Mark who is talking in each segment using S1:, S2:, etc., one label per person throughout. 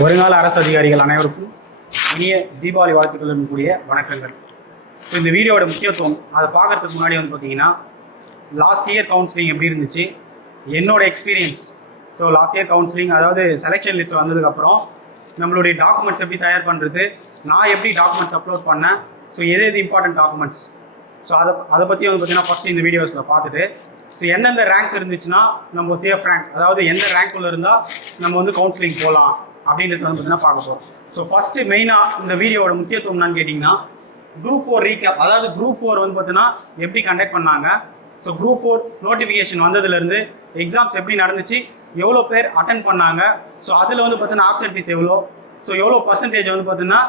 S1: வருங்கால அரசு அதிகாரிகள் அனைவருக்கும் இனிய தீபாவளி வாழ்த்துக்களுடன் கூடிய வணக்கங்கள். ஸோ இந்த வீடியோட முக்கியத்துவம் அதை பார்க்கறதுக்கு முன்னாடி வந்து பார்த்தீங்கன்னா லாஸ்ட் இயர் கவுன்சிலிங் எப்படி இருந்துச்சு? என்னோட experience so last year counselling அதாவது செலெக்ஷன் லிஸ்ட் வந்ததுக்கப்புறம் நம்மளுடைய டாக்குமெண்ட்ஸ் எப்படி தயார் பண்ணுறது நான் எப்படி டாக்குமெண்ட்ஸ் அப்லோட் பண்ணேன் ஸோ எது எது இம்பார்ட்டன்ட் டாக்குமெண்ட்ஸ் ஸோ அதை அதை பற்றி வந்து பார்த்தீங்கன்னா ஃபஸ்ட் இந்த வீடியோஸில் பார்த்துட்டு ஸோ எந்தெந்த ரேங்க் இருந்துச்சுன்னா நம்ம சேஃப் ரேங்க் அதாவது எந்த ரேங்க்குள்ளே இருந்தால் நம்ம வந்து கவுன்சிலிங் போகலாம் அப்படின்றது வந்து பார்த்தீங்கன்னா பார்க்க போகிறோம் ஸோ ஃபஸ்ட்டு மெயினாக இந்த வீடியோவோட முக்கியத்துவம் என்னன்னு கேட்டிங்கன்னா குரூப் ஃபோர் ரீகேப் அதாவது குரூப் ஃபோர் வந்து பார்த்தீங்கன்னா எப்படி கண்டக்ட் பண்ணாங்க? ஸோ குரூப் ஃபோர் நோட்டிஃபிகேஷன் வந்ததுலேருந்து எக்ஸாம்ஸ் எப்படி நடந்துச்சு? எவ்வளோ பேர் அட்டன் பண்ணாங்க? ஸோ அதில் வந்து பார்த்தீங்கன்னா ஆப்சன்டிஸ் எவ்வளோ? ஸோ எவ்வளோ பர்சன்டேஜ் வந்து பார்த்தீங்கன்னா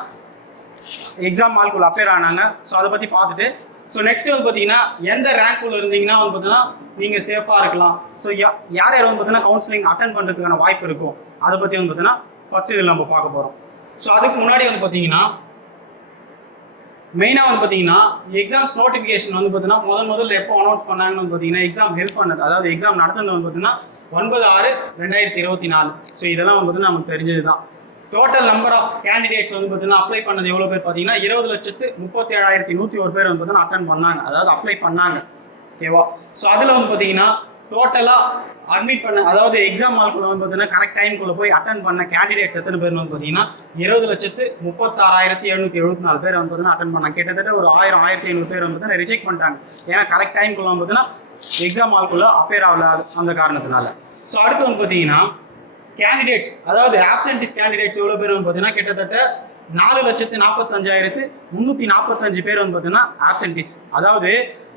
S1: எக்ஸாம் ஆளுக்குள்ள அப்பேர் ஆனாங்க? ஸோ அதை பற்றி பார்த்துட்டு ஸோ நெக்ஸ்ட் வந்து பார்த்தீங்கன்னா எந்த ரேங்க்குள்ள இருந்தீங்கன்னா வந்து பார்த்தீங்கன்னா நீங்கள் சேஃபாக இருக்கலாம். ஸோ யார் யார் வந்து பார்த்தீங்கன்னா கவுன்சிலிங் அட்டன் பண்ணுறதுக்கான வாய்ப்பு இருக்கும் அதை பற்றி வந்து பார்த்தீங்கன்னா ஃபர்ஸ்ட் இதில் நம்ம பார்க்க போகிறோம் ஸோ அதுக்கு முன்னாடி வந்து பார்த்தீங்கன்னா மெயினாக வந்து பார்த்தீங்கன்னா எக்ஸாம்ஸ் நோட்டிஃபிகேஷன் வந்து பார்த்தீங்கன்னா முதல் முதல்ல எப்போ அனௌன்ஸ் பண்ணாங்கன்னு வந்து பார்த்தீங்கன்னா எக்ஸாம் ஹெல்ப் பண்ணது அதாவது எக்ஸாம் நடந்தது வந்து பார்த்தீங்கன்னா ஒன்பது ஆறு ரெண்டாயிரத்தி இருபத்தி நாலு. ஸோ இதெல்லாம் வந்து பார்த்தீங்கன்னா நமக்கு தெரிஞ்சது தான் டோட்டல் நம்பர் ஆஃப் கேண்டிடேட்ஸ் வந்து பார்த்தீங்கன்னா அப்ளை பண்ணது எவ்வளோ பேர்? பார்த்தீங்கன்னா இருபது லட்சத்து முப்பத்தி ஏழாயிரத்தி நூற்றி ஒரு பேர் வந்து பார்த்தீங்கன்னா அட்டன் பண்ணாங்க. அதாவது அப்ளை பண்ணாங்க. ஓகேவா ஸோ அதில் வந்து பார்த்தீங்கன்னா டோட்டலாக அட்மிட் பண்ண அதாவது எக்ஸாம் ஹால்குள்ள வந்து பார்த்தீங்கன்னா கரெக்ட் டைம்குள்ளே போய் அட்டன் பண்ண கேண்டிடேட்ஸ் எத்தனை பேர் வந்து பார்த்தீங்கன்னா இருபது லட்சத்து முப்பத்தாறாயிரத்தி எழுநூத்தி எழுபத்தி நாலு பேர் வந்து பார்த்தீங்கன்னா அட்டன் பண்ணாங்க. கிட்டத்தட்ட ஒரு ஆயிரம் ஆயிரத்தி ஐநூறு பேர் வந்து பார்த்தீங்கன்னா ரிஜெக்ட் பண்ணிட்டாங்க. ஏன்னா கரெக்ட் டைம்குள்ள வந்து பார்த்தீங்கன்னா எக்ஸாம் ஹால்குள்ள அப்பேர் ஆகலாது அந்த காரணத்தினால. ஸோ அடுத்து வந்து பார்த்தீங்கன்னா கேண்டிடேட்ஸ் அதாவது ஆப்சன்டிஸ் கேண்டிடேட்ஸ் எவ்வளோ பேர் வந்து பார்த்தீங்கன்னா கிட்டத்தட்ட நாலு லட்சத்து நாற்பத்தஞ்சாயிரத்து முந்நூற்றி நாற்பத்தஞ்சு பேர் வந்து பார்த்தீங்கன்னா ஆப்சன்டிஸ் அதாவது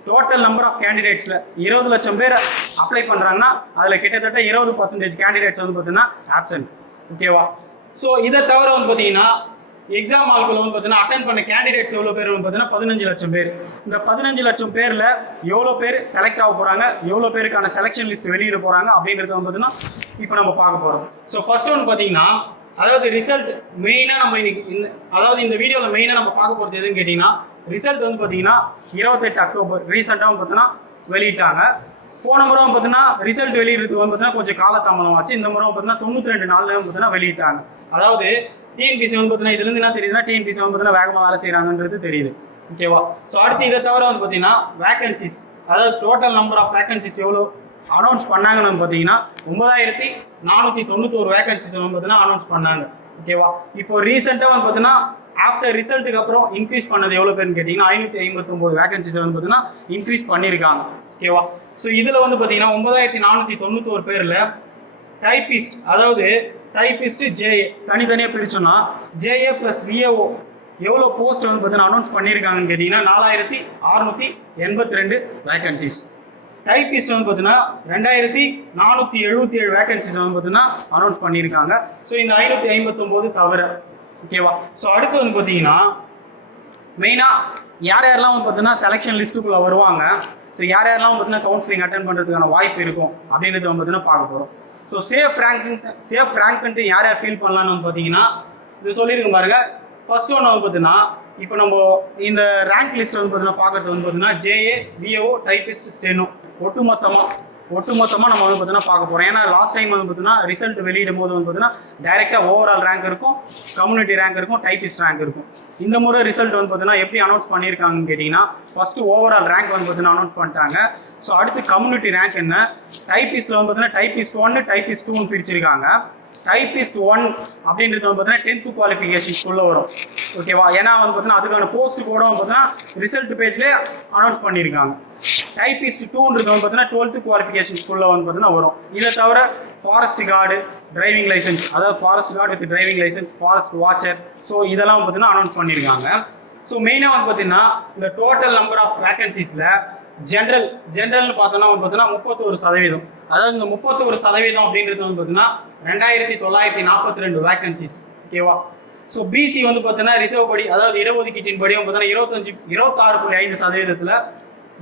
S1: டோட்டல் நம்பர் ஆஃப் கேண்டிடேட்ஸில் இருபது லட்சம் பேர் அப்ளை பண்ணுறாங்கன்னா அதில் கிட்டத்தட்ட இருபது பர்சன்டேஜ் கேண்டிடேட்ஸ் வந்து பார்த்தீங்கன்னா ஆப்சண்ட் ஓகேவா ஸோ இதை தவிர வந்து பார்த்தீங்கன்னா எக்ஸாம் ஆல்குள்ள வந்து பார்த்தீங்கன்னா அட்டன் பண்ண கேண்டிடேட்ஸ் எவ்வளோ பேர் வந்து பார்த்தீங்கன்னா பதினஞ்சு லட்சம் பேர். இந்த பதினஞ்சு லட்சம் பேரில் எவ்வளோ பேர் செலக்ட் ஆக போகிறாங்க எவ்வளோ பேருக்கான செலெக்ஷன் லிஸ்ட் வெளியிட போகிறாங்க அப்படிங்கிறது வந்து பார்த்தீங்கன்னா இப்போ நம்ம பார்க்க போகிறோம் ஸோ ஃபர்ஸ்ட் ஒன்று பார்த்தீங்கன்னா அதாவது ரிசல்ட் மெயினாக நம்ம இன்னைக்கு இந்த அதாவது இந்த வீடியோவில் மெயினாக நம்ம பார்க்க போகிறது எதுன்னு கேட்டிங்கன்னா ரிசல்ட் வந்து பார்த்தீங்கன்னா இருபத்தெட்டு அக்டோபர் ரீசெண்டாக வந்து பார்த்தீங்கன்னா வெளியிட்டாங்க. போன முறை பார்த்தீங்கன்னா ரிசல்ட் வெளியிடுறதுக்கு வந்து பார்த்தீங்கன்னா கொஞ்சம் காலதாமதம் ஆச்சு. இந்த முறை பார்த்தீங்கன்னா தொண்ணூற்றி ரெண்டு நாள்ல பார்த்தீங்கன்னா வெளியிட்டாங்க. அதாவது டிஎன்பிசி வந்து பார்த்தீங்கன்னா இதுலேருந்து என்ன தெரியுதுன்னா டிஎன்பிசி வந்து பார்த்தீங்கன்னா வேகமாக வேலை செய்கிறாங்கன்றது தெரியுது. ஓகேவா ஸோ அடுத்து இதை தவிர வந்து பார்த்தீங்கன்னா வேகன்சிஸ் அதாவது டோட்டல் நம்பர் ஆஃப் வேகன்சிஸ் எவ்வளோ அனௌன்ஸ் பண்ணாங்கன்னு பார்த்தீங்கன்னா ஒன்பதாயிரத்தி நானூற்றி தொண்ணூத்தோரு வேகன்சிஸ் வந்து பார்த்தீங்கன்னா அனௌன்ஸ் பண்ணாங்க. ஓகேவா இப்போ ரீசெண்டாக வந்து பார்த்தீங்கன்னா ஆஃப்டர் ரிசல்ட்டுக்கு அப்புறம் இன்க்ரீஸ் பண்ணது எவ்வளோ பேர்னு கேட்டிங்கன்னா ஐநூற்றி ஐம்பத்தொம்போது வேகன்சிஸ் வந்து பார்த்தீங்கன்னா இன்க்ரீஸ் பண்ணியிருக்காங்க ஓகேவா ஸோ இதில் வந்து பார்த்தீங்கன்னா ஒன்பதாயிரத்தி நானூற்றி தொண்ணூத்தோரு பேரில் டைபிஸ்ட் அதாவது டைபிஸ்ட் ஜேஏ தனித்தனியாக பிரிச்சோம்னா ஜேஏ ப்ளஸ் விஏஓ எவ்வளோ போஸ்ட் வந்து பார்த்தீங்கன்னா அனௌன்ஸ் பண்ணியிருக்காங்கன்னு கேட்டிங்கன்னா நாலாயிரத்தி அறுநூற்றி எண்பத்தி ரெண்டு வேகன்சிஸ் டைபிஸ்ட் வந்து பார்த்தீங்கன்னா ரெண்டாயிரத்தி நானூற்றி எழுபத்தி ஏழு வேகன்சிஸ் வந்து பார்த்தீங்கன்னா அனௌன்ஸ் பண்ணியிருக்காங்க ஸோ இந்த ஐநூற்றி ஐம்பத்தொம்போது தவிர ஓகேவா ஸோ அடுத்து வந்து பார்த்தீங்கன்னா மெயினாக யார் யாரெல்லாம் வந்து பார்த்தீங்கன்னா செலெக்ஷன் லிஸ்ட்டுக்குள்ளே வருவாங்க ஸோ யார் யாரெல்லாம் வந்து பார்த்தீங்கன்னா கவுன்சிலிங் அட்டன் பண்ணுறதுக்கான வாய்ப்பு இருக்கும் அப்படின்றது வந்து பார்த்தீங்கன்னா பார்க்க போகிறோம் ஸோ சேஃப் ரேங்கிங் சேஃப் ரேங்க்ன்ட்டு யார் யார் ஃபீல் பண்ணலான்னு வந்து பார்த்தீங்கன்னா இது சொல்லியிருக்க பாருங்க. ஃபர்ஸ்ட் ஒன்று வந்து பார்த்தீங்கன்னா இப்போ நம்ம இந்த ரேங்க் லிஸ்ட் வந்து பார்த்தீங்கன்னா பார்க்கறது வந்து பார்த்தீங்கன்னா ஜேஏ விஓ டைபிஸ்ட் ஸ்டெனோ ஒட்டுமொத்தமாக ஒட்டுமொத்தமாக நம்ம வந்து பார்த்தீங்கன்னா பார்க்க போகிறோம் ஏன்னா லாஸ்ட் டைம் வந்து பார்த்தீங்கன்னா ரிசல்ட் வெளியிடும் போது வந்து பார்த்தீங்கன்னா டைரெக்டாக ஓவரால் ரேங்க் இருக்கும் கம்யூனிட்டி ரேங்க் இருக்கும் டைப்பிஸ்ட் ரேங்க் இருக்கும். இந்த முறை ரிசல்ட் வந்து பார்த்தீங்கன்னா எப்படி அனௌன்ஸ் பண்ணியிருக்காங்கன்னு கேட்டிங்கன்னா ஃபஸ்ட்டு ஓவரால் ரேங்க் வந்து பார்த்தீங்கன்னா அனௌன்ஸ் பண்ணிட்டாங்க. ஸோ அடுத்து கம்யூனிட்டி ரேங்க் என்ன? டைப்பிஸ்ட்டில் வந்து பார்த்தீங்கன்னா டைபிஸ்ட் ஒன்று டைப்பிஸ்ட் டூன்னு பிரிச்சிருக்காங்க. டைபிஸ்ட் ஒன் அப்படின்றது வந்து பார்த்தீங்கன்னா டென்த்து குவாலிஃபிகேஷன்ஸ்குள்ளே வரும். ஓகேவா ஏன்னா வந்து பார்த்தீங்கன்னா அதுக்கான போஸ்ட் கூட வந்து பார்த்தீங்கன்னா ரிசல்ட் பேஜ்லேயே அனௌன்ஸ் பண்ணியிருக்காங்க. டைபிஸ்ட் டூன்றது வந்து பார்த்தீங்கன்னா டுவெல்த்து ஸ்கூலில் வந்து பார்த்தீங்கன்னா வரும். இதை தவிர ஃபாரஸ்ட் கார்டு டிரைவிங் லைசன்ஸ் அதாவது forest guard with driving licence forest watcher so இதெல்லாம் வந்து பார்த்தீங்கன்னா அனௌன்ஸ் பண்ணியிருக்காங்க ஸோ மெயினாக வந்து பார்த்தீங்கன்னா இந்த டோட்டல் நம்பர் ஆஃப் வேகன்சிஸில் ஜென்ரல் ஜென்ரல்னு பார்த்தோன்னா வந்து பார்த்தீங்கன்னா முப்பத்தொரு சதவீதம். அதாவது இந்த முப்பத்தொரு சதவீதம் அப்படின்றது வந்து பார்த்தீங்கன்னா ரெண்டாயிரத்தி தொள்ளாயிரத்தி நாற்பத்தி ரெண்டு வேகன்சிஸ் ஓகேவா ஸோ பிசி வந்து பார்த்தீங்கன்னா ரிசர்வ் படி அதாவது இடஒதுக்கீட்டின் படி வந்து பார்த்தீங்கன்னா இருபத்தஞ்சு இருபத்தாறு புள்ளி ஐந்து சதவீதத்தில்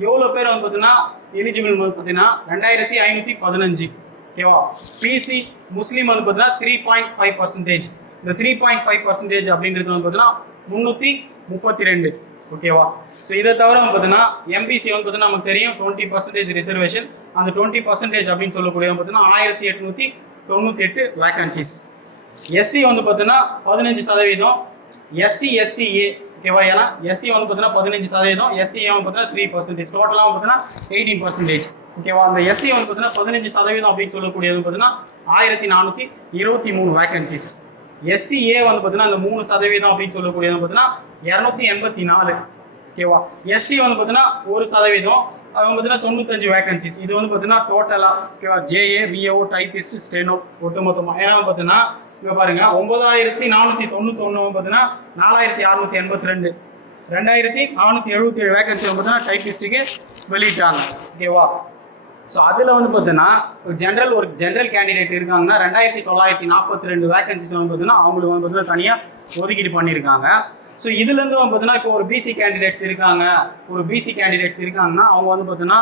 S1: எவ்வளோ பேர் வந்து பார்த்தீங்கன்னா எலிஜிபிள் வந்து பார்த்தீங்கன்னா ரெண்டாயிரத்தி ஐநூற்றி பதினஞ்சு. ஓகேவா? பிசி முஸ்லீம் வந்து பார்த்தீங்கன்னா த்ரீ பாயிண்ட் ஃபைவ் பர்சன்டேஜ் இந்த த்ரீ பாயிண்ட் ஃபைவ் பர்சன்டேஜ் அப்படின்றது வந்து பார்த்தீங்கன்னா முந்நூற்றி முப்பத்தி ரெண்டு ஓகேவா? ஸோ இதை தவிர வந்து பார்த்தீங்கன்னா எம்பிசி வந்து பார்த்தீங்கன்னா நமக்கு தெரியும் டுவெண்ட்டி பர்சன்டேஜ் ரிசர்வேஷன் அந்த டுவெண்ட்டி பர்சன்டேஜ் அப்படின்னு சொல்லக்கூடிய வந்து பார்த்தீங்கன்னா ஆயிரத்தி எட்நூற்றி தொண்ணூற்றி எட்டு வேக்கன்சிஸ் எஸ்சி வந்து பார்த்தீங்கன்னா பதினஞ்சு சதவீதம். எஸ்சி எஸ்சிஏ ஓகேவா ஏன்னா எஸ்சி வந்து பார்த்தீங்கன்னா பதினஞ்சு சதவீதம் எஸ்சி வந்து பார்த்தீங்கன்னா த்ரீ பர்சன்டேஜ் டோட்டலாக பார்த்தீங்கன்னா எயிட்டீன் பர்சன்டேஜ் ஓகேவா அந்த எஸ்சி வந்து பார்த்தீங்கன்னா பதினஞ்சு சதவீதம் அப்படின்னு சொல்லக்கூடியது பார்த்தீங்கன்னா ஆயிரத்தி நானூற்றி இருபத்தி மூணு வேகன்சிஸ் எஸ்சிஏ வந்து பார்த்தீங்கன்னா அந்த மூணு சதவீதம் அப்படின்னு சொல்லக்கூடியது பார்த்தீங்கன்னா இரநூத்தி எண்பத்தி நாலு ஓகேவா எஸ்டி வந்து பார்த்தீங்கன்னா ஒரு சதவீதம் அவங்க பார்த்தீங்கன்னா தொண்ணூத்தஞ்சு வேகன்சிஸ் இது வந்து பார்த்தீங்கன்னா டோட்டலாக ஓகேவா ஜேஏ விஏஓ டைபிஸ்ட் ஸ்டெனோ ஒட்டுமொத்தமாக ஏன்னா பார்த்தீங்கன்னா இங்கே பாருங்க ஒன்பதாயிரத்தி நானூற்றி தொண்ணூத்தொன்று பார்த்தீங்கன்னா நாலாயிரத்தி அறுநூத்தி எண்பத்தி ரெண்டு. ரெண்டாயிரத்தி நானூற்றி எழுபத்தி ஏழு வேகன்சி வந்து பார்த்தீங்கன்னா வெளியிட்டாங்க. ஓகேவா ஸோ அதில் வந்து பார்த்தீங்கன்னா ஒரு ஜென்ரல் ஒரு ஜென்ரல் கேண்டிடேட் இருக்காங்கன்னா ரெண்டாயிரத்தி தொள்ளாயிரத்தி நாற்பத்தி ரெண்டு வேகன்சிஸ் வந்து பார்த்தீங்கன்னா அவங்களுக்கு வந்து பார்த்தீங்கன்னா தனியாக ஒதுக்கீடு பண்ணியிருக்காங்க. ஸோ இதுலேருந்து வந்து பார்த்தீங்கன்னா இப்போ ஒரு பிசி கேண்டிடேட்ஸ் இருக்காங்க. ஒரு பிசி கேண்டிடேட்ஸ் இருக்காங்கன்னா அவங்க வந்து பார்த்தீங்கன்னா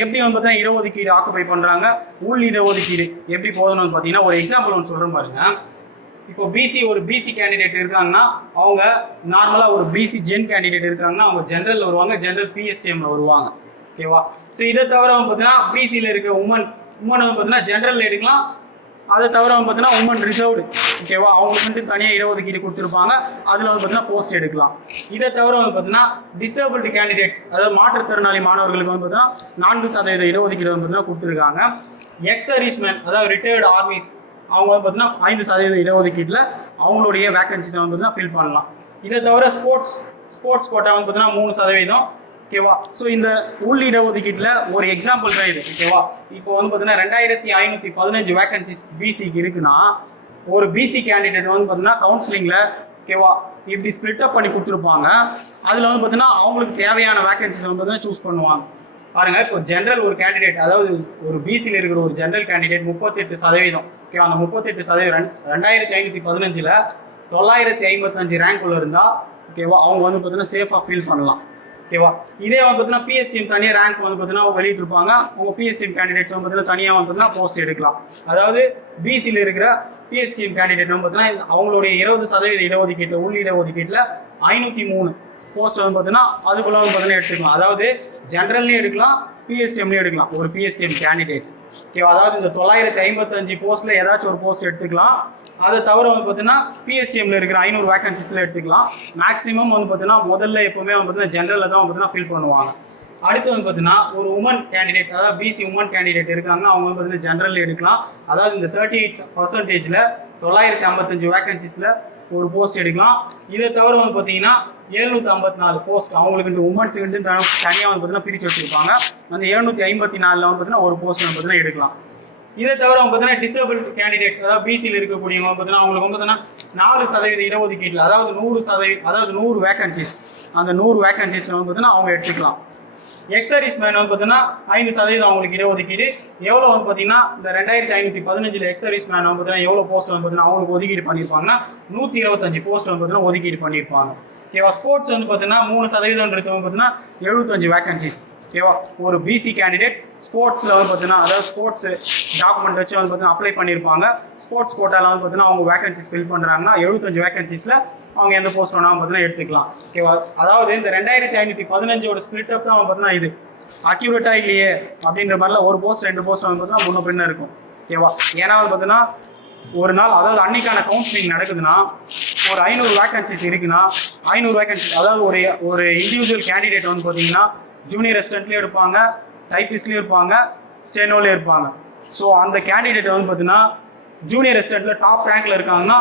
S1: எப்படி வந்து பார்த்தீங்கன்னா இடஒதுக்கீடு ஆக்குப்பை பண்ணுறாங்க உள் இடஒதுக்கீடு எப்படி போதணும்னு பார்த்தீங்கன்னா ஒரு எக்ஸாம்பிள் ஒன்று சொல்கிறேன் பாருங்க. இப்போ பிசி ஒரு பிசி கேண்டிடேட் இருக்காங்கன்னா அவங்க நார்மலாக ஒரு பிசி ஜென் கேண்டிடேட் இருக்காங்கன்னா அவங்க ஜென்ரல் வருவாங்க ஜென்ரல் பிஎஸ்டிஎம்ல வருவாங்க. ஓகேவா ஸோ இதை தவிர வந்து பார்த்தீங்கன்னா பிசியில் இருக்க உமன் உமன் வந்து பார்த்தீங்கன்னா ஜென்ரல் எடுக்கலாம் அதை தவிர வந்து பார்த்தீங்கன்னா உமன் ரிசர்வ்டு ஓகேவா அவங்களுக்கு வந்து தனியாக இடஒதுக்கீடு கொடுத்துருப்பாங்க. அதில் வந்து பார்த்தீங்கன்னா போஸ்ட் எடுக்கலாம். இதை தவிர வந்து பார்த்தீங்கன்னா டிசேபிள்டு கேண்டிடேட்ஸ் அதாவது மாற்றுத்திறனாளி மாணவர்களுக்கு வந்து பார்த்தீங்கன்னா நான்கு சதவீத இடஒதுக்கீடு வந்து பார்த்தீங்கன்னா கொடுத்துருக்காங்க. எக்ஸ் சர்வீஸ்மேன் அதாவது ரிட்டையர்டு ஆர்மிஸ் அவங்க வந்து பார்த்தீங்கன்னா ஐந்து சதவீத இடஒதுக்கீட்டில் அவங்களுடைய வேக்கன்சிஸை வந்து பார்த்தீங்கன்னா ஃபில் பண்ணலாம். இதை தவிர ஸ்போர்ட்ஸ் ஸ்போர்ட்ஸ் கோட்டா வந்து பார்த்தீங்கன்னா மூணு சதவீதம். ஓகேவா? ஸோ இந்த உள் இடஒதுக்கீட்டில் ஒரு எக்ஸாம்பிள் தான் இது ஓகேவா? இப்போ வந்து பார்த்தீங்கன்னா ரெண்டாயிரத்தி ஐநூற்றி பதினஞ்சு வேகன்சிஸ் பிசிக்கு இருக்குன்னா ஒரு பிசி கேண்டிடேட் வந்து பார்த்தீங்கன்னா கவுன்சிலிங்கில் ஓகேவா? இப்படி ஸ்பிளிட் அப் பண்ணி கொடுத்துருப்பாங்க. அதில் வந்து பார்த்தீங்கன்னா அவங்களுக்கு தேவையான வேகன்சிஸ் வந்து பார்த்தீங்கன்னா சூஸ் பண்ணுவாங்க. பாருங்க இப்போ ஜென்ரல் ஒரு கேண்டிடேட் அதாவது ஒரு பிசியில் இருக்கிற ஒரு ஜென்ரல் கேண்டிடேட் முப்பத்தெட்டு சதவீதம் ஓகேவா? அந்த முப்பத்தெட்டு சதவீதம் ரெண்டாயிரத்தி ஐநூற்றி பதினஞ்சில் தொள்ளாயிரத்தி ஐம்பத்தஞ்சு ரேங்க் உள்ள இருந்தால் ஓகேவா? அவங்க வந்து பார்த்தீங்கன்னா சேஃபாக ஃபீல் பண்ணலாம். ஓகேவா? இதே வந்து பார்த்தீங்கன்னா பிஎஸ் டீம் தனியாக ரேங்க் வந்து பார்த்தீங்கன்னா வெளியிட்டிருப்பாங்க உங்கள் பிஎஸ் டீம் கேண்டிடேட்ஸ் வந்து பார்த்தீங்கன்னா தனியாக வந்து பார்த்தீங்கன்னா போஸ்ட் எடுக்கலாம். அதாவது பிசியில் இருக்கிற பிஎஸ் டீம் கேண்டிடேட் வந்து பார்த்தீங்கன்னா அவங்களுடைய இருபது சதவீத இடஒதுக்கீட்டில் உள் இடஒதுக்கீட்டில் ஐநூற்றி மூணு போஸ்ட் வந்து பார்த்தீங்கன்னா அதுக்குள்ள வந்து பார்த்தீங்கன்னா எடுத்துக்கலாம். அதாவது ஜென்ரல்லையும் எடுக்கலாம் பிஎஸ்டிஎம்லையும் எடுக்கலாம். ஒரு பிஎஸ்டிஎம் கேண்டிடேட் ஓகேவா? அதாவது இந்த தொள்ளாயிரத்தி ஐம்பத்தஞ்சு போஸ்ட்டில் ஏதாச்சும் ஒரு போஸ்ட் எடுத்துக்கலாம். அதை தவிர வந்து பார்த்தீங்கன்னா பிஎஸ்டிஎம்ல இருக்கிற ஐநூறு வேகன்சிஸில் எடுத்துக்கலாம் மேக்ஸிமம் வந்து பார்த்தீங்கன்னா முதல்ல எப்பவுமே வந்து பார்த்தீங்கன்னா ஜென்ரலில் தான் வந்து பார்த்தீங்கன்னா ஃபில் பண்ணுவாங்க அடுத்து வந்து பார்த்தீங்கன்னா ஒரு உமன் கேண்டிடேட் அதாவது பிசி உமன் கேண்டிடேட் இருக்காங்க அவங்க வந்து பார்த்தீங்கன்னா ஜென்ரல் எடுக்கலாம் அதாவது இந்த தேர்ட்டி எயிட் பர்சன்டேஜில் தொள்ளாயிரத்தி ஐம்பத்தஞ்சு வேகன்சிஸில் ஒரு போஸ்ட் எடுக்கலாம் இதை தவிர வந்து பார்த்தீங்கன்னா எழுநூற்றி ஐம்பத்தி நாலு போஸ்ட் அவங்களுக்கு உமன்ஸுக்கு தனியாக வந்து பார்த்தீங்கன்னா பிரித்து வச்சுருப்பாங்க அந்த எழுநூற்றி ஐம்பத்தி நாலில் வந்து பார்த்தீங்கன்னா ஒரு போஸ்ட் வந்து பார்த்தீங்கன்னா எடுக்கலாம் இதை தவிர வந்து பார்த்தீங்கன்னா டிசபிள் கேண்டிடேட்ஸ் அதாவது பிசியில் இருக்கக்கூடியவங்க பார்த்தீங்கன்னா அவங்களுக்கு வந்து பார்த்தீங்கன்னா நாலு சதவீத இடஒதுக்கீட்டில் அதாவது நூறு சதவீதம் அதாவது நூறு வேக்கன்சிஸ் அந்த நூறு வேகன்சிஸில் வந்து பார்த்தீங்கன்னா அவங்க எடுத்துக்கலாம். எக்ஸரிஸ் மேன் வந்து பார்த்தீங்கன்னா ஐந்து சதவீதம் அவங்களுக்கு இடஒதுக்கீடு. எவ்வளோ வந்து பார்த்தீங்கன்னா இந்த ரெண்டாயிரத்தி ஐநூற்றி பதினஞ்சில் எக்ஸரிஸ் மேன் வந்து பார்த்தீங்கன்னா எவ்வளோ போஸ்ட் வந்து பார்த்தீங்கன்னா அவங்களுக்கு ஒதுக்கீடு பண்ணியிருப்பாங்கன்னா நூற்றி இருபத்தஞ்சு போஸ்ட் வந்து பார்த்தீங்கன்னா ஒதுக்கீடு பண்ணியிருப்பாங்க. ஓகேவா ஸ்போர்ட்ஸ் வந்து பார்த்தீங்கன்னா மூணு சதவீதம்ன்றது வந்து பார்த்தீங்கன்னா எழுபத்தஞ்சு வேக்கன்சிஸ் ஓகேவா? ஒரு பிசி கேண்டிடேட் ஸ்போர்ட்ஸில் வந்து பார்த்தீங்கன்னா அதாவது ஸ்போர்ட்ஸ் டாக்குமெண்ட் வச்சு வந்து பார்த்தீங்கன்னா அப்ளை பண்ணியிருப்பாங்க. ஸ்போர்ட்ஸ் கோட்டாவில் வந்து பார்த்தீங்கன்னா அவங்க வேகன்சிஸ் ஃபில் பண்ணுறாங்கன்னா எழுபத்தஞ்சு வேகன்சிஸில் அவங்க எந்த போஸ்ட் வேணாலும் பார்த்தீங்கன்னா எடுத்துக்கலாம். ஓகேவா? அதாவது இந்த ரெண்டாயிரத்தி ஐநூற்றி பதினஞ்சோட ஸ்பிளிட் அப் தான் பார்த்தீங்கன்னா இது. அக்யூரேட்டாக இல்லையே? அப்படின்ற மாதிரிலாம் ஒரு போஸ்ட் ரெண்டு போஸ்ட் வந்து பார்த்தீங்கன்னா முன்ன பின்ன இருக்கும். ஓகேவா? ஏன்னா வந்து பார்த்தீங்கன்னா ஒரு நாள் அதாவது அன்னைக்கான கவுன்சிலிங் நடக்குதுன்னா ஒரு ஐநூறு வேகன்சிஸ் இருக்குன்னா ஐநூறு வேக்கன்சி அதாவது ஒரு ஒரு இண்டிவிஜுவல் கேண்டிடேட் வந்து பார்த்தீங்கன்னா ஜூனியர் ரெசிடென்ட்லேயும் இருப்பாங்க டைபிஸ்ட்லேயும் இருப்பாங்க ஸ்டெனோலேயும் இருப்பாங்க ஸோ அந்த கேண்டிடேட் வந்து பார்த்தீங்கன்னா ஜூனியர் ரெசிடென்ட்டில் டாப் ரேங்க்ல இருக்காங்கன்னா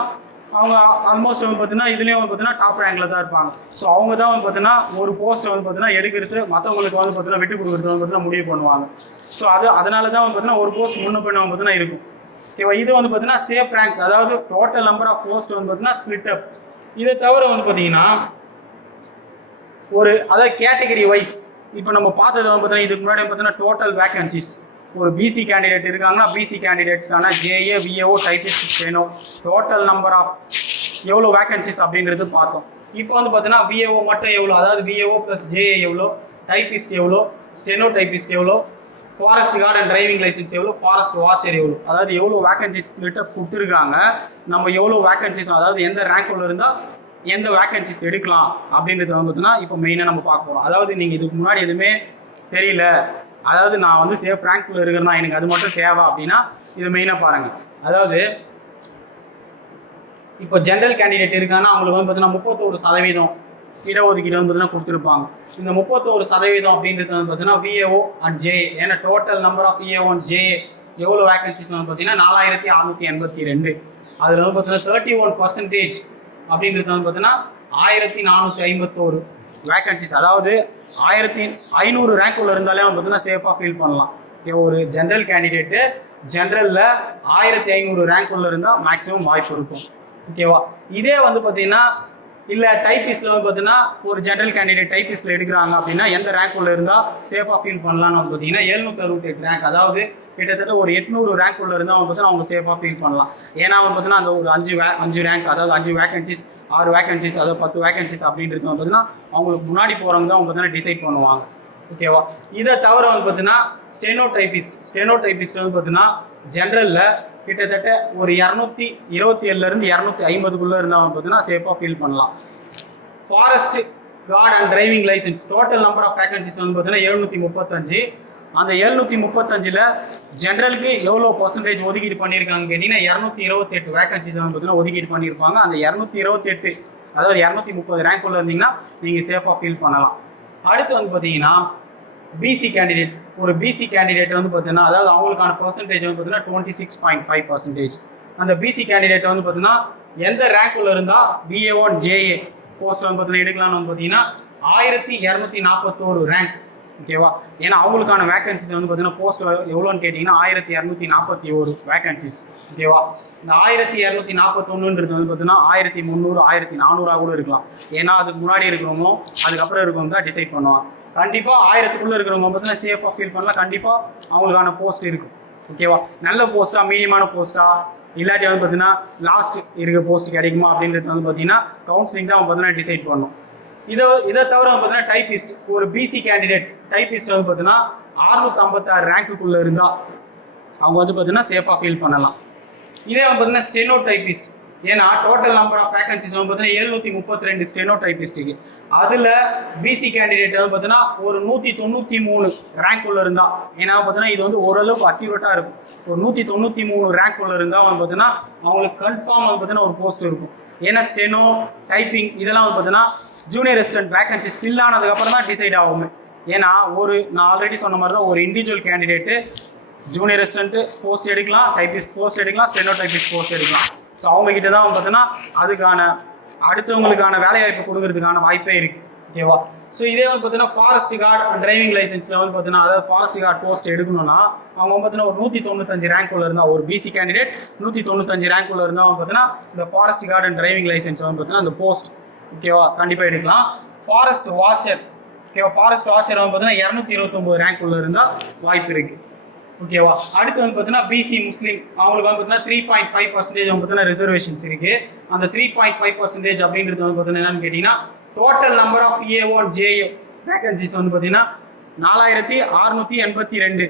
S1: அவங்க ஆல்மோஸ்ட் வந்து பார்த்தீங்கன்னா இதுலேயும் வந்து பார்த்தீங்கன்னா டாப் ரேங்க்ல தான் இருப்பாங்க ஸோ அவங்க தான் வந்து பார்த்தீங்கன்னா ஒரு போஸ்ட்டை வந்து பார்த்தீங்கன்னா எடுக்கிறது மற்றவங்களுக்கு வந்து பார்த்தீங்கன்னா விட்டு கொடுக்குறது வந்து பார்த்தீங்கன்னா முடிவு பண்ணுவாங்க ஸோ அது அதனால தான் வந்து பார்த்தீங்கன்னா ஒரு போஸ்ட் முன்ன பண்ண வந்து பார்த்தீங்கன்னா இருக்கும் இப்போ இது வந்து பார்த்தீங்கன்னா சேஃப் ரேங்க்ஸ் அதாவது டோட்டல் நம்பர் ஆஃப் போஸ்ட் வந்து பார்த்தீங்கன்னா ஸ்பிளிட் அப் இதை தவிர வந்து பார்த்தீங்கன்னா ஒரு அதாவது கேட்டகரி வைஸ் இப்போ நம்ம பார்த்தது வந்து பார்த்தீங்கன்னா இதுக்கு முன்னாடி பார்த்தீங்கன்னா டோட்டல் வேகன்சிஸ் ஒரு பிசி கேண்டிடேட் இருக்காங்கன்னா பிசி கேண்டிடேட்ஸ்க்கான ஜேஏ விஏஓ டைபிஸ்ட் வேணும். டோட்டல் நம்பர் ஆஃப் எவ்வளோ வேகன்சிஸ் அப்படின்றது பார்த்தோம். இப்போ வந்து பார்த்தீங்கன்னா விஏஓ மட்டும் எவ்வளோ? அதாவது விஏஓ ப்ளஸ் ஜேஏ எவ்வளோ? டைபிஸ்ட் எவ்வளோ? ஸ்டெனோ டைபிஸ்ட் எவ்வளோ? Forest guard and driving licence எவ்வளோ? ஃபாரஸ்ட் வாட்சர் எவ்வளோ? அதாவது எவ்வளோ வேகன்சிஸ் கிட்ட கொடுத்துருக்காங்க. நம்ம எவ்வளோ வேகன்சிஸ் அதாவது எந்த ரேங்க் உள்ள இருந்தால் எந்த வேக்கன்சிஸ் எடுக்கலாம் அப்படின்றது வந்து இப்போ மெயினாக நம்ம பார்க்க போகிறோம் அதாவது நீங்கள் இதுக்கு முன்னாடி எதுவுமே தெரியல. அதாவது நான் வந்து சேஃப் ரேங்க்ல இருக்கிறேன்னா எனக்கு அது மட்டும் தேவை அப்படின்னா இது மெயினாக பாருங்கள் அதாவது இப்போ ஜென்ரல் கேண்டிடேட் இருக்காங்கன்னா அவங்களுக்கு வந்து பார்த்தீங்கன்னா முப்பத்தோரு சதவீதம் இடஒதுக்கீடு வந்து பார்த்தீங்கன்னா கொடுத்துருப்பாங்க. இந்த முப்பத்தோரு சதவீதம் அப்படின்றது வந்து பார்த்தீங்கன்னா விஏஓ அண்ட் ஜே ஏன்னா total number of VAO and J எவ்வளோ வேக்கன்சிஸ் வந்து பார்த்தீங்கன்னா நாலாயிரத்தி அறுநூத்தி எண்பத்தி ரெண்டு. அதில் வந்து பார்த்தீங்கன்னா தேர்ட்டி ஒன் பர்சன்டேஜ் அப்படின்றது வந்து பார்த்தீங்கன்னா ஆயிரத்தி நானூற்றி ஐம்பத்தோரு வேக்கன்சிஸ் அதாவது ஆயிரத்தி ஐநூறு ரேங்க் உள்ள இருந்தாலே வந்து பார்த்தீங்கன்னா சேஃபாக ஃபீல் பண்ணலாம். ஓகே ஒரு ஜென்ரல் கேண்டிடேட்டு ஜென்ரலில் ஆயிரத்தி ஐநூறு ரேங்க் உள்ள இருந்தால் மேக்ஸிமம் வாய்ப்பு இருக்கும். ஓகேவா இதே வந்து பார்த்தீங்கன்னா இல்லை டைப்பிஸ்ட்டில் வந்து பார்த்தீங்கன்னா ஒரு ஜென்ரல் கேண்டிடேட் டைப்பிஸ்ட்டில் எடுக்கிறாங்க அப்படின்னா எந்த ரேங்க் உள்ள இருந்தால் சேஃபாக ஃபீல் பண்ணலாம்னு வந்து பார்த்தீங்கன்னா எழுநூற்றி அறுபத்தெட்டு ரேங்க் அதாவது கிட்டத்தட்ட ஒரு எட்நூறு ரேங்க் உள்ள இருந்தால் அவங்க பார்த்தீங்கன்னா அவங்க சேஃபாக ஃபீல் பண்ணலாம். ஏன்னா வந்து பார்த்தீங்கன்னா அந்த ஒரு அஞ்சு வே அஞ்சு ரேங்க் அதாவது அஞ்சு வேகன்சிஸ் ஆறு வேகன்சிஸ் அதாவது பத்து வேகன்சிஸ் அப்படின்றது வந்து பார்த்தீங்கன்னா அவங்களுக்கு முன்னாடி போகிறவங்க தான் அவங்க பார்த்தீங்கன்னா டிசைட் பண்ணுவாங்க. ஓகேவா இதை தவிர வந்து பார்த்தீங்கன்னா ஸ்டெனோ டைபிஸ்ட் ஸ்டெனோ டைபிஸ்ட் வந்து பார்த்தீங்கன்னா ஜென்ரலில் கிட்டத்தட்ட ஒரு இரநூத்தி இருபத்தி ஏழுலேருந்து இரநூத்தி ஐம்பதுக்குள்ளே இருந்தால் பார்த்தீங்கன்னா சேஃபாக ஃபீல் பண்ணலாம். Forest guard and driving licence total number of vacancies வந்து பார்த்தீங்கன்னா எழுநூற்றி முப்பத்தஞ்சு. அந்த எழுநூற்றி முப்பத்தஞ்சில் ஜென்ரலுக்கு எவ்வளோ பர்சன்டேஜ் ஒதுக்கீடு பண்ணியிருக்காங்க கேட்டிங்கன்னா இரநூத்தி இருபத்தெட்டு வேகன்சிஸ் வந்து பார்த்தீங்கன்னா ஒதுக்கீடு பண்ணியிருப்பாங்க அந்த இரநூத்தி இருபத்தெட்டு அதாவது இரநூத்தி முப்பது ரேங்க் உள்ள இருந்தீங்கன்னா நீங்கள் சேஃபாக ஃபீல் பண்ணலாம். அடுத்து வந்து பார்த்தீங்கன்னா பிசி கேண்டிடேட் ஒரு பிசி கேண்டிடேட் வந்து பார்த்தீங்கன்னா அதாவது அவங்களுக்கான பர்சன்டேஜ் வந்து பார்த்தீங்கன்னா twenty six point five percentage அந்த பிசி கேண்டிடேட் வந்து பார்த்தீங்கன்னா எந்த ரேங்க்குள்ள இருந்தால் பிஏ ஒன் ஜேஏ போஸ்ட் வந்து பார்த்தீங்கன்னா எடுக்கலாம்னு வந்து பார்த்தீங்கன்னா ஆயிரத்தி இரநூத்தி நாற்பத்தோரு ரேங்க் ஓகேவா ஏன்னா அவங்களுக்கான வேகன்சிஸ் வந்து பார்த்தீங்கன்னா போஸ்ட் எவ்வளோன்னு கேட்டிங்கன்னா ஆயிரத்தி இரநூத்தி நாற்பத்தி ஒரு வேகன்சிஸ் ஓகேவா இந்த ஆயிரத்தி இரநூத்தி நாற்பத்தொன்னுன்றது வந்து பார்த்தீங்கன்னா ஆயிரத்தி முந்நூறு ஆயிரத்தி நானூறாக கூட இருக்கலாம். ஏன்னா அதுக்கு முன்னாடி இருக்கிறவங்க அதுக்கப்புறம் இருக்கிறவங்க தான் டிசைட் பண்ணுவாங்க. கண்டிப்பாக ஆயிரத்துக்குள்ளே இருக்கிறவங்க பார்த்தீங்கன்னா சேஃபாக ஃபீல் பண்ணலாம். கண்டிப்பாக அவங்களுக்கான போஸ்ட் இருக்கும். ஓகேவா நல்ல போஸ்ட்டாக மீடியமான போஸ்ட்டாக இல்லாட்டி வந்து பார்த்தீங்கன்னா லாஸ்ட் இருக்க போஸ்ட் கிடைக்குமா அப்படின்றது வந்து பார்த்தீங்கன்னா கவுன்சிலிங் தான் பார்த்தீங்கன்னா டிசைட் பண்ணும். இதை இதை தவிர வந்து பார்த்தீங்கன்னா டைபிஸ்ட் ஒரு பிசி கேண்டிடேட் டைபிஸ்ட் வந்து பார்த்தீங்கன்னா அறுநூத்தி ஐம்பத்தாறு ரேங்க்குள்ளே இருந்தால் அவங்க வந்து பார்த்தீங்கன்னா சேஃபாக ஃபீல் பண்ணலாம். இதே வந்து பார்த்தீங்கன்னா ஸ்டெனோ டைபிஸ்ட் ஏன்னா டோட்டல் நம்பர் ஆஃப் வேகன்சிஸ் வந்து பார்த்தீங்கன்னா எழுநூத்தி முப்பத்தி ரெண்டு ஸ்டெனோ டைப்பிஸ்ட்டுக்கு அதில் பிசி கேண்டிடேட் வந்து பார்த்தீங்கன்னா ஒரு நூற்றி தொண்ணூற்றி மூணு ரேங்க் உள்ள இருந்தா. ஏன்னா பார்த்தீங்கன்னா இது வந்து ஓரளவுக்கு அக்யூரேட்டாக இருக்கும். ஒரு நூற்றி தொண்ணூற்றி மூணு ரேங்க் உள்ள இருந்தால் வந்து பார்த்தீங்கன்னா அவங்களுக்கு கன்ஃபார்ம் வந்து பார்த்தீங்கன்னா ஒரு போஸ்ட் இருக்கும். ஏன்னா ஸ்டெனோ டைப்பிங் இதெல்லாம் வந்து பார்த்தீங்கன்னா ஜூனியர் ரெசிடென்ட் வேகன்சிஸ் ஃபில் ஆனதுக்கப்புறம் தான் டிசைட் ஆகுமே. ஏன்னா ஒரு நான் ஆல்ரெடி சொன்ன மாதிரி தான் ஒரு individual candidate junior resident post எடுக்கலாம் டைபிஸ்ட் போஸ்ட் எடுக்கலாம் ஸ்டெனோ டைபிஸ்ட் போஸ்ட் எடுக்கலாம். ஸோ அவங்க கிட்ட தான் பார்த்தீங்கன்னா அதுக்கான அடுத்தவங்களுக்கான வேலைவாய்ப்பு கொடுக்கறதுக்கான வாய்ப்பே இருக்கு. ஓகேவா ஸோ இதே வந்து பார்த்தீங்கன்னா ஃபாரஸ்ட் கார்டு டிரைவிங் லைசன்ஸில் வந்து பார்த்தீங்கன்னா அதாவது ஃபாரஸ்ட் கார்டு போஸ்ட் எடுக்கணும்னா அவங்க பார்த்தீங்கன்னா ஒரு நூற்றி தொண்ணூத்தஞ்சு ரேங்க் உள்ள இருந்தால் ஒரு பிசி கேண்டிடேட் நூற்றி தொண்ணூத்தஞ்சு ரேங்க் உள்ள இருந்தால் வந்து பார்த்தீங்கன்னா இந்த forest guard and driving licence வந்து பார்த்தீங்கன்னா அந்த போஸ்ட் ஓகேவா கண்டிப்பாக எடுக்கலாம். ஃபாரஸ்ட் வாட்சர் ஓகேவா ஃபாரஸ்ட் வாட்சர் வந்து பார்த்தீங்கன்னா இரநூத்தி இருபத்தொம்போது ரேங்க் உள்ள இருந்தால் வாய்ப்பு இருக்குது ஓகேவா அடுத்து வந்து பார்த்தீங்கன்னா பிசி முஸ்லீம் அவங்களுக்கு வந்து பார்த்தீங்கன்னா த்ரீ பாயிண்ட் ஃபைவ் பர்சன்டேஜ் வந்து பார்த்தீங்கன்னா ரிசர்வேஷன்ஸ் இருக்கு அந்த த்ரீ பாயிண்ட் ஃபைவ் பர்சன்டேஜ் அப்படின்றது வந்து பார்த்தீங்கன்னா என்னன்னு கேட்டிங்கன்னா total number of AO and JA vacancies வந்து பார்த்தீங்கன்னா நாலாயிரத்தி அறுநூத்தி எண்பத்தி ரெண்டு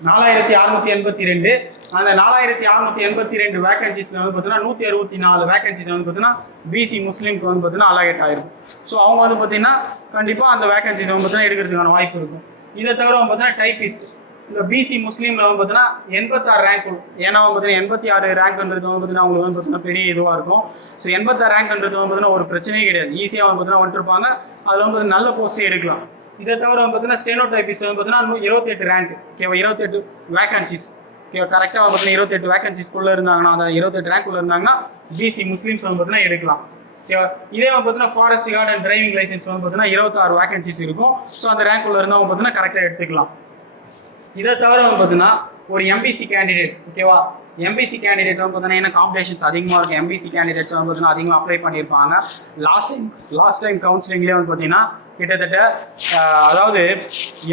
S1: நாலாயிரத்தி அறுநூத்தி எண்பத்தி ரெண்டு அந்த நாலாயிரத்தி அறுநூத்தி எண்பத்தி ரெண்டு வேகன்சிஸ்ல வந்து பார்த்தீங்கன்னா நூற்றி அறுபத்தி நாலு வேகன்சிஸ் வந்து பார்த்தீங்கன்னா பிசி முஸ்லீம்க்கு வந்து பார்த்தீங்கன்னா அலகேட் ஆயிருக்கும் ஸோ அவங்க வந்து பார்த்தீங்கன்னா கண்டிப்பாக அந்த வேகன்சிஸ் வந்து பார்த்தீங்கன்னா எடுக்கிறதுக்கான வாய்ப்பு இருக்கும் இதை தவிர வந்து பார்த்தீங்கன்னா டைபிஸ்ட் இந்த பிசி முஸ்லீம்ல வந்து பார்த்தீங்கன்னா எண்பத்தாறு ரேங்க் ஏன்னா வந்து பார்த்தீங்கன்னா எண்பத்தி ஆறு ரேங்க்ன்றது வந்து பார்த்தீங்கன்னா அவங்களுக்கு வந்து பார்த்தீங்கன்னா பெரிய இதுவாக இருக்கும். ஸோ எண்பத்தாறு ரேங்க்ன்றது வந்து பார்த்தீங்கன்னா ஒரு பிரச்சனையே கிடையாது. ஈஸியாக வந்து பார்த்தீங்கன்னா வந்துருப்பாங்க அதில் வந்து பார்த்தீங்கன்னா நல்ல போஸ்ட்டே எடுக்கலாம். இதை தவிர வந்து பார்த்தீங்கன்னா ஸ்டெனோ டைபிஸ்ட் வந்து பார்த்தீங்கன்னா இருபத்தெட்டு ரேங்க் ஓகேவா இருபத்தெட்டு வேகன்சிஸ் ஓகே கரெக்டாக வந்து பார்த்தீங்கன்னா இருபத்தெட்டு வேகன்சிஸ்க்குள்ளே இருந்தாங்கன்னா அந்த இருபத்தெட்டு ரேங்க்குள்ளே இருந்தாங்கன்னா பிசி முஸ்லீம்ஸ் வந்து பார்த்தீங்கன்னா எடுக்கலாம். ஓகேவா இதே வந்து பார்த்தீங்கன்னா forest guard and driving licence வந்து பார்த்தீங்கன்னா இருபத்தாறு வேகன்சிஸ் இருக்கும் ஸோ அந்த ரேங்க்குள்ளே இருந்தவங்க பார்த்தீங்கன்னா கரெக்டாக எடுத்துக்கலாம் இதை தவிர வந்து பார்த்தீங்கன்னா ஒரு எம்பிசி கேண்டிடேட் ஓகேவா எம்பிசி கேண்டிடேட் வந்து பார்த்தீங்கன்னா என்ன காம்படிஷன்ஸ் அதிகமாக இருக்கும் எம்பிசி கேண்டிடேட்ஸ் வந்து பார்த்தீங்கன்னா அதிகமாக அப்ளை பண்ணியிருப்பாங்க லாஸ்ட் டைம் லாஸ்ட் டைம் கவுன்சிலிங்லேயே வந்து பார்த்தீங்கன்னா கிட்டத்தட்ட அதாவது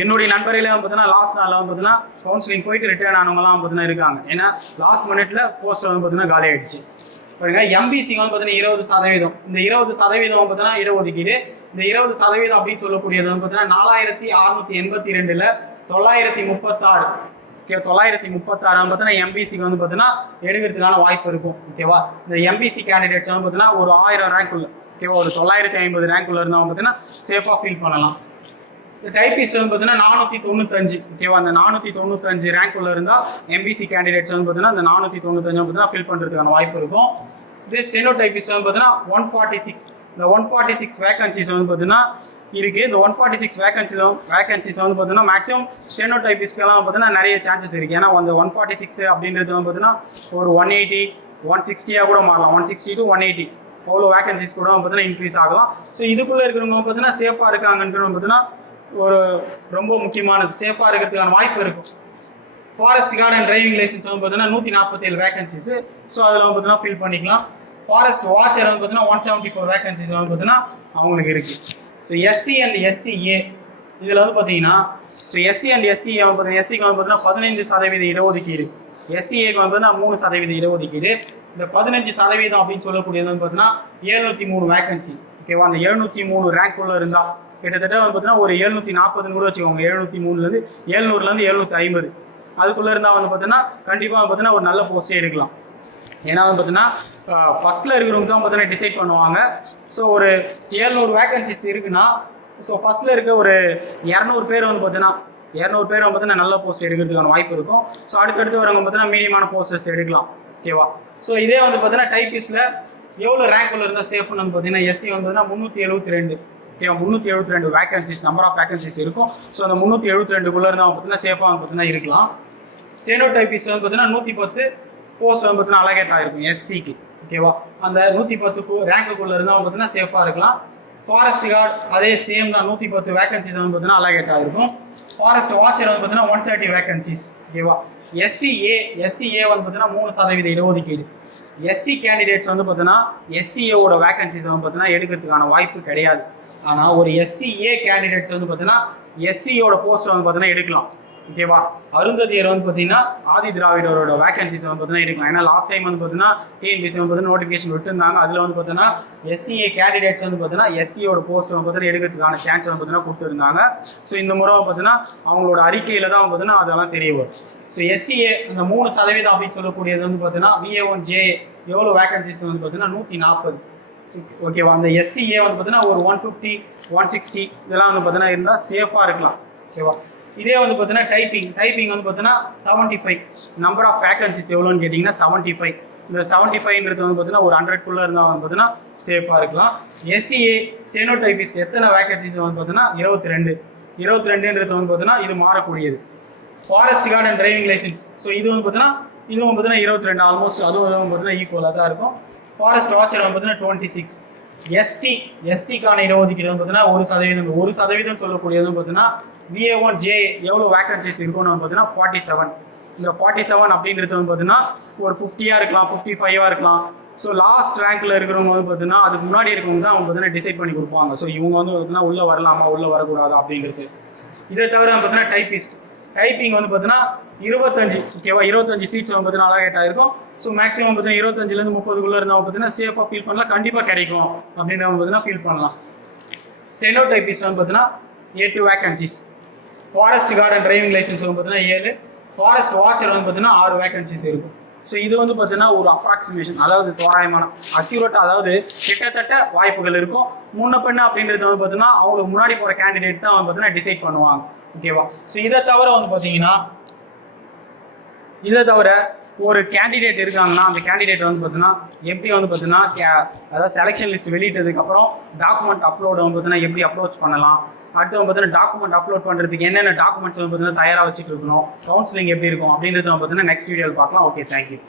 S1: என்னுடைய நண்பர்களே வந்து பார்த்தீங்கன்னா லாஸ்ட் நாளில் வந்து பார்த்தீங்கன்னா கவுன்சிலிங் போயிட்டு ரிட்டர்ன் ஆனவங்கலாம் வந்து பார்த்தீங்கன்னா இருக்காங்க ஏன்னா லாஸ்ட் மினிட்ல போஸ்ட் வந்து பார்த்தீங்கன்னா காலி ஆயிடுச்சு ஓகேங்களா எம்பிசிங்க வந்து பார்த்தீங்கன்னா இருபது சதவீதம் இந்த இருபது சதவீதம் பார்த்தீங்கன்னா இடஒதுக்கீடு இந்த இருபது சதவீதம் அப்படின்னு சொல்லக்கூடியது வந்து பார்த்தீங்கன்னா நாலாயிரத்தி அறுநூத்தி எண்பத்தி ரெண்டுல தொள்ளாயிரத்தி முப்பத்தாறு ஓகே தொள்ளாயிரத்தி முப்பத்தாறு பார்த்தீங்கன்னா எம்பிசிக்கு வந்து பார்த்தீங்கன்னா எடுக்கிறதுக்கான வாய்ப்பு இருக்கும் ஓகேவா இந்த எம்பிசி கேண்டிடேட்ஸ் வந்து பார்த்தீங்கன்னா ஒரு ஆயிரம் ரேங்க் உள்ள ஓகேவா ஒரு தொள்ளாயிரத்தி ஐம்பது ரேங்க் உள்ள இருந்தவங்க பார்த்தீங்கன்னா சேஃபாக ஃபீல் பண்ணலாம் இந்த டைபிஸ்ட் வந்து பார்த்தீங்கன்னா நானூற்றி தொண்ணூத்தஞ்சு ஓகேவா அந்த நானூற்றி தொண்ணூத்தஞ்சு ரேங்க் உள்ள இருந்தால் எம்பிசி கேண்டிடேட்ஸ் வந்து பார்த்தீங்கன்னா அந்த நானூற்றி தொண்ணூத்தஞ்சு பார்த்தீங்கன்னா ஃபில் பண்ணுறதுக்கான வாய்ப்பு இருக்கும் இதே ஸ்டெனோ டைபிஸ்ட் வந்து பார்த்தீங்கன்னா ஒன் ஃபார்ட்டி சிக்ஸ் இந்த ஒன் ஃபார்ட்டி சிக்ஸ் வேகன்சிஸ் வந்து பார்த்தீங்கன்னா இருக்குது இந்த ஒன் ஃபார்ட்டி சிக்ஸ் வேகன்சில வேகன்சிஸ் வந்து பார்த்தீங்கன்னா மேக்ஸிமம் ஸ்டெனோ டைபிஸ்ட்லாம் பார்த்தீங்கன்னா நிறைய சான்சஸ் இருக்குது ஏன்னா அந்த ஒன் ஃபார்ட்டி சிக்ஸ் அப்படின்றது வந்து பார்த்தீங்கன்னா ஒரு ஒன் எயிட்டி ஒன் சிக்ஸ்டியாக கூட மாறலாம். One sixty to one eighty அவ்வளோ வேகன்சிஸ் கூட பார்த்தீங்கன்னா இன்க்ரீஸ் ஆகலாம். ஸோ இதுக்குள்ளே இருக்கிறவங்க பார்த்தீங்கன்னா சேஃபாக இருக்காங்கன்றவங்க பார்த்தீங்கன்னா ஒரு ரொம்ப முக்கியமானது. சேஃபாக இருக்கிறதுக்கான வாய்ப்பு இருக்கும். Forest guard and driving licence வந்து பார்த்தீங்கன்னா நூற்றி நாற்பத்தேழு வேகன்சிஸ் ஸோ அதில் வந்து பார்த்தீங்கன்னா ஃபில் பண்ணிக்கலாம். ஃபாரஸ்ட் வாட்சர் வந்து பார்த்தீங்கன்னா ஒன் செவன்ட்டி ஃபோர் வேகன்சிஸ் வந்து பார்த்தீங்கன்னா அவங்களுக்கு இருக்கு. ஸோ எஸ்சி அண்ட் எஸ்சிஏ இதில் வந்து பார்த்தீங்கன்னா ஸோ எஸ்சி அண்ட் எஸ்சி வந்து பார்த்தீங்கன்னா எஸ்சிக்கு வந்து பார்த்தீங்கன்னா பதினைஞ்சு சதவீத இடஒதுக்கீடு. எஸ்சிஏக்கு வந்து பார்த்தீங்கன்னா மூணு சதவீத இடஒதுக்கீடு. இந்த பதினஞ்சு சதவீதம் அப்படின்னு சொல்லக்கூடியது வந்து பார்த்தீங்கன்னா எழுநூற்றி மூணு வேகன்சி ஓகேவா அந்த எழுநூற்றி மூணு ரேங்க் உள்ள இருந்தால் கிட்டத்தட்ட வந்து பார்த்தீங்கன்னா ஒரு எழுநூற்றி நாற்பதுன்னு கூட வச்சுக்கோங்க. எழுநூற்றி மூணுலேருந்து எழுநூறுலேருந்து எழுநூற்றி ஐம்பது. அதுக்குள்ளே இருந்தால் வந்து பார்த்தீங்கன்னா கண்டிப்பாக வந்து பார்த்தீங்கன்னா ஒரு நல்ல போஸ்ட்டே எடுக்கலாம். ஏன்னா வந்து பார்த்தீங்கன்னா ஃபஸ்ட்டில் இருக்கிறவங்க தான் பார்த்தீங்கன்னா டிசைட் பண்ணுவாங்க. ஸோ ஒரு ஏழ்நூறு வேக்கன்சிஸ் இருக்குன்னா ஸோ ஃபஸ்ட்டில் இருக்க ஒரு இரநூறு பேர் வந்து பார்த்தீங்கன்னா இரநூறு பேர் வந்து பார்த்தீங்கன்னா நல்ல போஸ்ட் எடுக்கிறதுக்கான வாய்ப்பு இருக்கும். ஸோ அடுத்தடுத்து வரவங்க பார்த்தீங்கன்னா மீடியமான போஸ்டர்ஸ் எடுக்கலாம். ஓகேவா ஸோ இதே வந்து பார்த்தீங்கன்னா டைப்பிஸ்டில் எவ்வளோ ரேங்க் உள்ள இருந்தால் சேஃப்னு வந்து பார்த்தீங்கன்னா எஸ்சி வந்து பார்த்தீங்கன்னா முந்நூற்றி எழுபத்தி ரெண்டு. முந்நூற்றி எழுபத்தி ரெண்டு வேகன்சிஸ் நம்பர் ஆஃப் வேகன்சிஸ் இருக்கும். ஸோ அந்த முந்நூற்றி எழுபத்தி ரெண்டுக்குள்ளே இருந்தால் பார்த்தீங்கன்னா சேஃபாக வந்து பார்த்தீங்கன்னா இருக்கலாம். ஸ்டெனோ வந்து பார்த்தீங்கன்னா நூற்றி பத்து போஸ்ட் வந்து பார்த்தீங்கன்னா அலகேட் ஆகிருக்கும் எஸ்சிக்கு ஓகேவா அந்த நூற்றி பத்து ரேங்குக்குள்ளே இருந்தால் அவங்க பார்த்தீங்கன்னா சேஃபாக இருக்கலாம். ஃபாரஸ்ட் கார்டு அதே சேம் தான். நூற்றி பத்து வேகன்சிஸ் வந்து பார்த்தீங்கன்னா அலகேட் ஆகிருக்கும் ஃபாரஸ்ட் வாட்சர் வந்து பார்த்தீங்கன்னா ஒன் தேர்ட்டி வேகன்சிஸ் ஓகேவா எஸ்சிஏ எஸ்சிஏ வந்து பார்த்தீங்கன்னா மூணு சதவீத இடஒதுக்கீடு. எஸ்சி கேண்டிடேட்ஸ் வந்து பார்த்தீங்கன்னா எஸ்சிஏவோட வேகன்சிஸ் வந்து பார்த்தீங்கன்னா எடுக்கிறதுக்கான வாய்ப்பு கிடையாது. ஆனால் ஒரு எஸ்சிஏ கேண்டிடேட்ஸ் வந்து பார்த்தீங்கன்னா எஸ்சியோட போஸ்ட்டை வந்து பார்த்தீங்கன்னா எடுக்கலாம். ஓகேவா அருந்ததியர் வந்து பார்த்தீங்கன்னா ஆதி திராவிடரோட வேகன்சிஸ் வந்து பார்த்தீங்கன்னா எடுக்கலாம். ஏன்னா லாஸ்ட் டைம் வந்து பார்த்தீங்கன்னா டிஎன்பிசி வந்து பார்த்தீங்கன்னா நோட்டிஃபிகேஷன் விட்டுருந்தாங்க. அதில் வந்து பார்த்தீங்கன்னா எஸ்சிஏ கேண்டிடேட்ஸ் வந்து பார்த்தீங்கன்னா எஸ்சியோட போஸ்ட் வந்து பார்த்தீங்கன்னா எடுக்கிறதுக்கான சான்ஸ் வந்து பார்த்தீங்கன்னா கொடுத்துருந்தாங்க. ஸோ இந்த முறை வந்து பார்த்தீங்கன்னா அவங்களோட அறிக்கையில் தான் வந்து பார்த்தீங்கன்னா அதெல்லாம் தெரிய வரும். ஸோ எஸ்சிஏ அந்த மூணு சதவீதம் அப்படின்னு சொல்லக்கூடியது வந்து பார்த்தீங்கன்னா விஏ ஒன் ஜே எவ்வளோ வேகன்சிஸ் வந்து பார்த்தீங்கன்னா நூற்றி நாற்பது ஓகேவா அந்த எஸ்சிஏ வந்து பார்த்தீங்கன்னா ஒரு ஒன் ஃபிஃப்டி ஒன் சிக்ஸ்டி இதெல்லாம் வந்து பார்த்தீங்கன்னா இருந்தால் சேஃபாக இருக்கலாம் ஓகேவா இதே வந்து பார்த்தீங்கன்னா டைப்பிங் டைப்பிங் வந்து பார்த்தீங்கன்னா seventy five number of vacancies எவ்வளோன்னு கேட்டிங்கன்னா செவன்ட்டி ஃபைவ் இந்த செவன்ட்டி ஃபைவ்ன்றது வந்து பார்த்தீங்கன்னா ஒரு ஹண்ட்ரட்குள்ளே இருந்தால் வந்து பார்த்தீங்கன்னா சேஃபாக இருக்கலாம் எஸ்சிஏ ஸ்டெனோ டைப்பிஸ் எத்தனை வேகன்சிஸ் வந்து பார்த்தீங்கன்னா இருபத்தி ரெண்டு இருபத்தி ரெண்டுன்றது வந்து பார்த்தீங்கன்னா இது மாறக்கூடியது forest guard and driving licence so இது வந்து பார்த்தீங்கன்னா இதுவும் பார்த்தீங்கன்னா இருபத்தி ரெண்டு ஆல்மோஸ்ட் அதுவும் அதுவும் பார்த்தீங்கன்னா ஈக்குவலாக தான் இருக்கும் ஃபாரஸ்ட் வாட்சர் வந்து பார்த்தீங்கன்னா டுவெண்ட்டி சிக்ஸ் எஸ்டி எஸ்டிக்கான இடஒதுக்கீடு வந்து பார்த்தீங்கன்னா ஒரு சதவீதம் ஒரு சதவீதம் சொல்லக்கூடியது பார்த்தீங்கன்னா விஏ ஒன் ஜே எவ்வளோ வேக்கன்சிஸ் இருக்கும்னு வந்து பார்த்தீங்கன்னா ஃபார்ட்டி செவன் இந்த ஃபார்ட்டி செவன் அப்படின்றது வந்து பார்த்தீங்கன்னா ஒரு ஃபிஃப்டியாக இருக்கலாம் ஃபிஃப்டி ஃபைவாக இருக்கலாம் ஸோ லாஸ்ட் ரேங்க்ல இருக்கிறவங்க வந்து பார்த்தீங்கன்னா அதுக்கு முன்னாடி இருக்கவங்க தான் அவங்க பார்த்தீங்கன்னா டிசைட் பண்ணி கொடுப்பாங்க ஸோ இவங்க வந்து பார்த்தீங்கன்னா உள்ளே வரலாமா உள்ளே வரக்கூடாதா அப்படிங்கிறது இதை தவிர வந்து பார்த்தீங்கன்னா டைப்பிஸ்ட் டைப்பிங் வந்து பார்த்தீங்கன்னா இருபத்தஞ்சு ஓகேவா இருபத்தஞ்சு சீட்ஸ் வந்து பார்த்தீங்கன்னா அலாகேட் ஆயிருக்கும் ஸோ மேக்ஸிமம் பார்த்தீங்கன்னா இருபத்தஞ்சிலேருந்து முப்பதுக்குள்ளே இருந்தால் பார்த்தீங்கன்னா சேஃபாக ஃபீல் பண்ணலாம். கண்டிப்பாக கிடைக்கும் அப்படின்னு பார்த்தீங்கன்னா ஃபீல் பண்ணலாம். ஸ்டெனோ டைப்பிஸ்ட் வந்து பார்த்தீங்கன்னா two vacancies forest guard and driving licence வந்து பார்த்தீங்கன்னா ஏழு. ஃபாரஸ்ட் வாட்சர் வந்து பார்த்தீங்கன்னா ஆறு வேக்கன்சிஸ் இருக்கும். ஸோ இது வந்து பார்த்தீங்கன்னா ஒரு அப்ராக்சிமேஷன் அதாவது தோராயமான அக்யூரேட் அதாவது கிட்டத்தட்ட வாய்ப்புகள் இருக்கும். முன்ன பெண்ணு அப்படின்றது வந்து பார்த்தீங்கன்னா அவங்களுக்கு முன்னாடி போகிற கேண்டிடேட் தான் வந்து பார்த்தீங்கன்னா டிசைட் பண்ணுவாங்க. ஓகேவா ஸோ இதை தவிர வந்து பார்த்தீங்கன்னா இதை தவிர ஒரு கேண்டிடேட் இருக்காங்கன்னா அந்த கேண்டிடேட் வந்து பார்த்தீங்கன்னா எப்படி வந்து பார்த்தீங்கன்னா அதாவது செலெக்ஷன் லிஸ்ட் வெளியிட்டதுக்கப்புறம் டாக்குமெண்ட் அப்லோட் வந்து பார்த்தீங்கன்னா எப்படி அப்ரோச் பண்ணலாம்? அடுத்து வந்து பார்த்தீங்கன்னா டாக்குமெண்ட் அப்லோட் பண்ணுறதுக்கு என்னென்ன டாக்குமெண்ட்ஸ் வந்து பார்த்தீங்கன்னா தயாராக வச்சுட்டு இருக்கணும்? கவுன்சிலிங் எப்படி இருக்கும்? அப்படின்றது வந்து பார்த்தீங்கன்னா நெக்ஸ்ட் வீடியோவில் பார்க்கலாம். Okay thank you